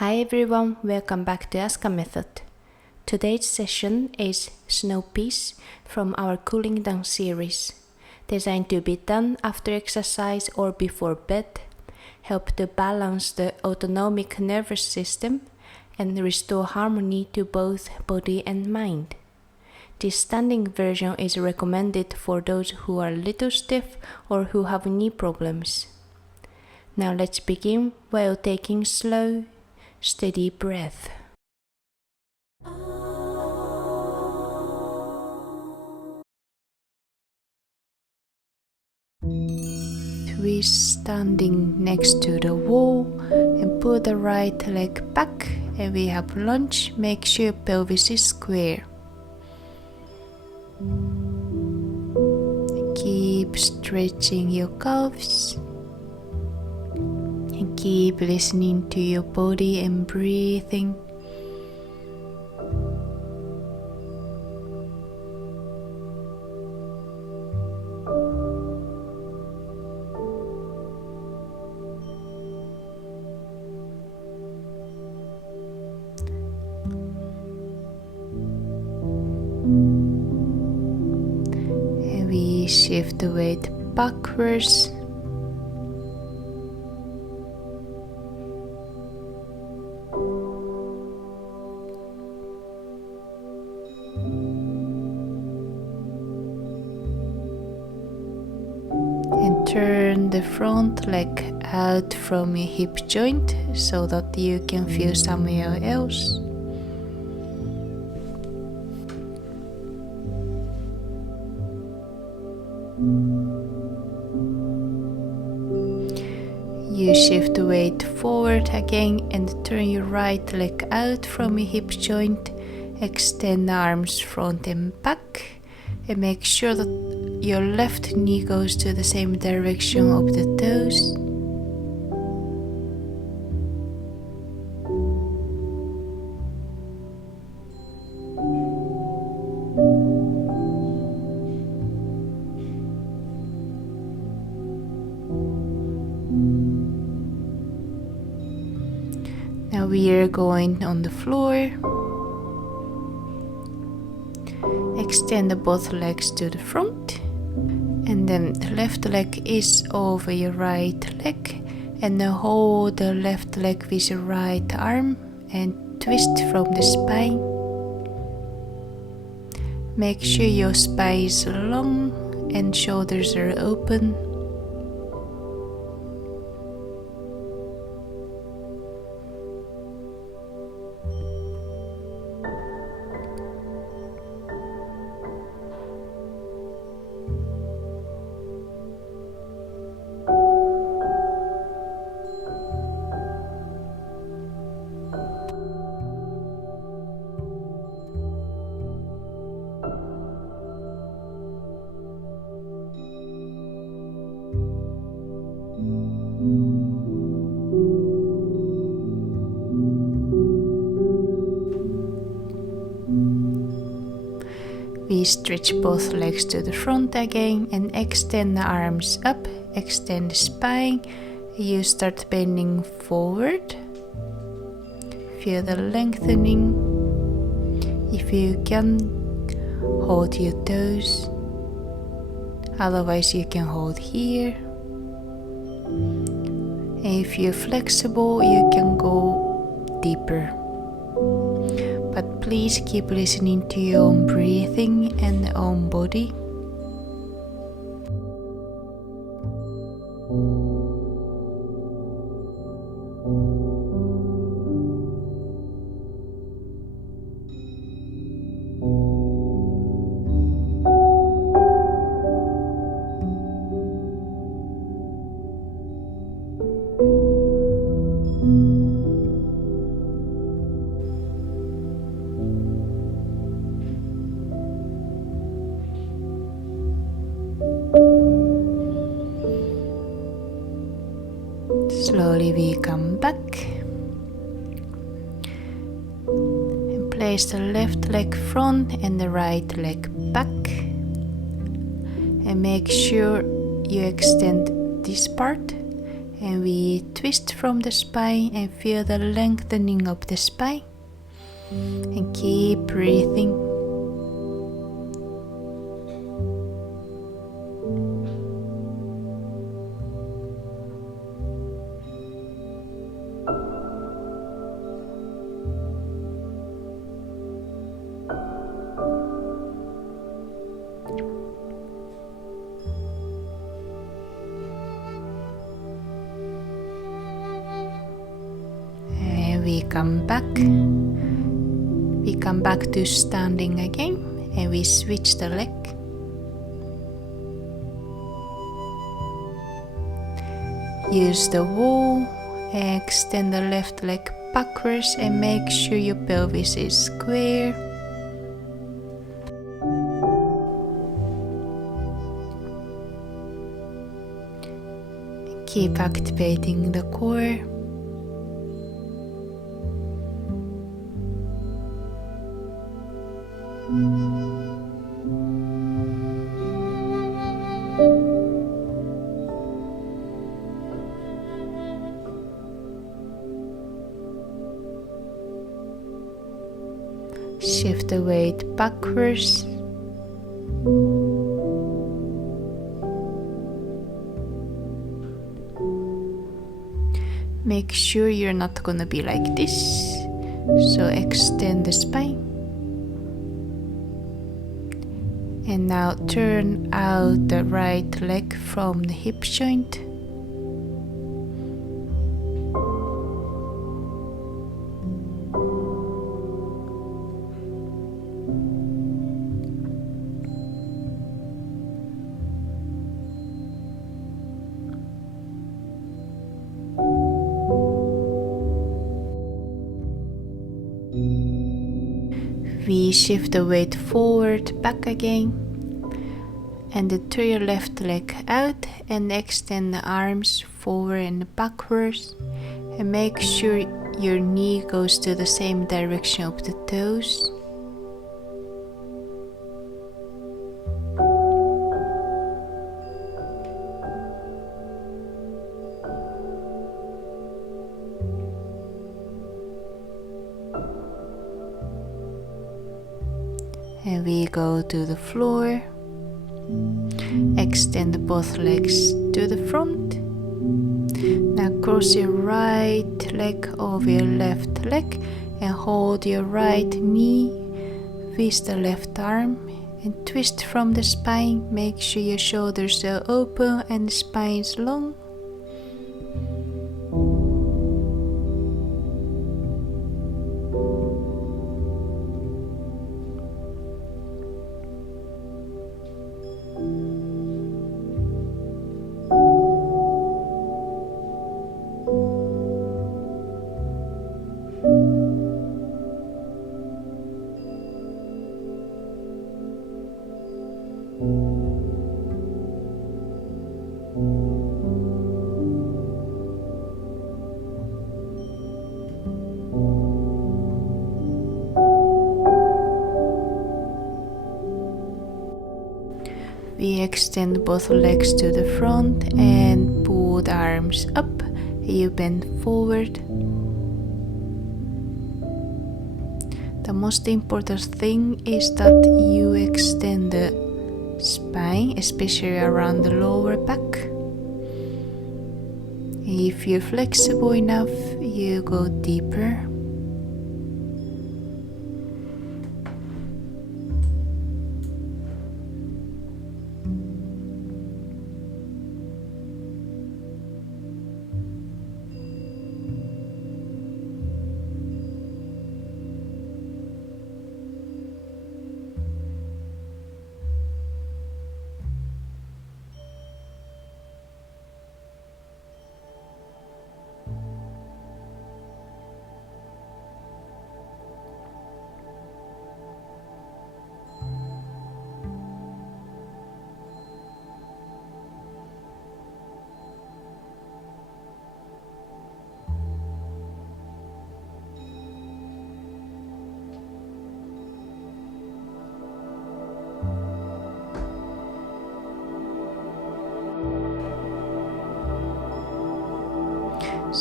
Hi everyone, welcome back to Asuka method. Today's session is snow peas from our cooling down series, designed to be done after exercise or before bed, help to balance the autonomic nervous system and restore harmony to both body and mind. This standing version is recommended for those who are a little stiff or who have knee problems. Now let's begin while taking slow, steady breath. Twist standing next to the wall and pull the right leg back, and we have lunge. Make sure pelvis is square. Keep stretching your calves and keep listening to your body and breathing. And we shift the weight backwards. And turn the front leg out from your hip joint so that you can feel somewhere else. You shift the weight forward again and turn your right leg out from your hip joint. Extend the arms front and back and make sure that your left knee goes to the same direction of the toes. Now we are going on the floor. Extend both legs to the front, and then the left leg is over your right leg, and now hold the left leg with your right arm and twist from the spine. Make sure your spine is long and shoulders are open. We stretch both legs to the front again and extend the arms up, extend the spine. You start bending forward. Feel the lengthening. If you can, hold your toes. Otherwise you can hold here. And if you're flexible, you can go deeper. But please keep listening to your own breathing and your own body. Slowly we come back and place the left leg front and the right leg back, and make sure you extend this part And we twist from the spine and feel the lengthening of the spine. And keep breathing. We come back to standing again, and we switch the leg. Use the wall, extend the left leg backwards and make sure your pelvis is square. Keep activating the core. Shift the weight backwards. Make sure you're not gonna be like this, so extend the spine. And now turn out the right leg from the hip joint. We shift the weight forward, back again, and turn your left leg out and extend the arms forward and backwards, and make sure your knee goes to the same direction of the toes. And we go to the floor. Extend both legs to the front. Now cross your right leg over your left leg and hold your right knee with the left arm and twist from the spine. Make sure your shoulders are open and the spine is long. We extend both legs to the front and pull the arms up. You bend forward. The most important thing is that you extend the spine, especially around the lower back. If you're flexible enough, you go deeper.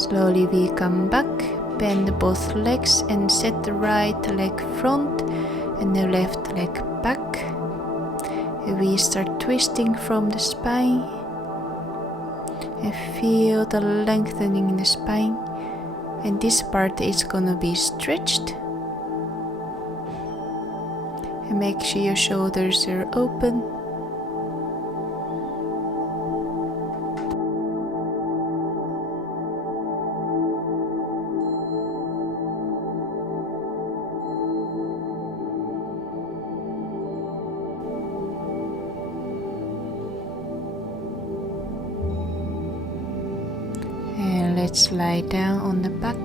Slowly we come back, bend both legs and set the right leg front and the left leg back. We start twisting from the spine and feel the lengthening in the spine, and this part is gonna be stretched. And make sure your shoulders are open. And let's lie down on the back.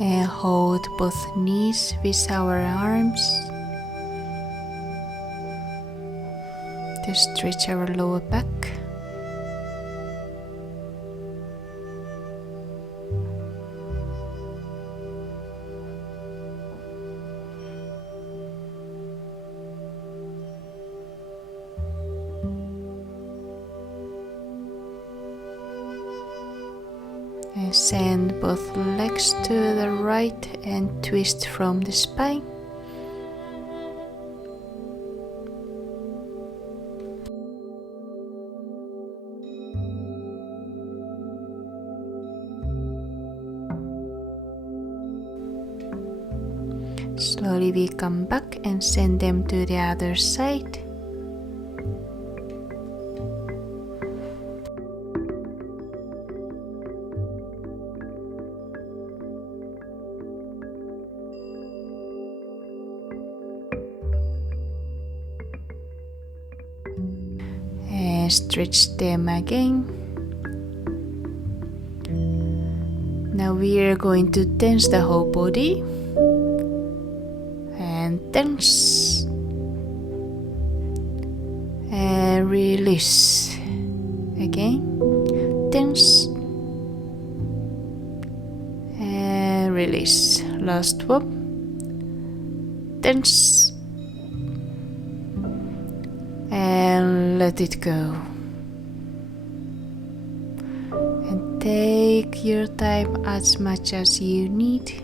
And hold both knees with our arms to stretch our lower back. And send both legs to the right and twist from the spine. Slowly we come back and send them to the other side. And stretch them again. Now we are going to tense the whole body. And tense. And release. Again. Tense. And release. Last one. Tense. And let it go. And take your time as much as you need.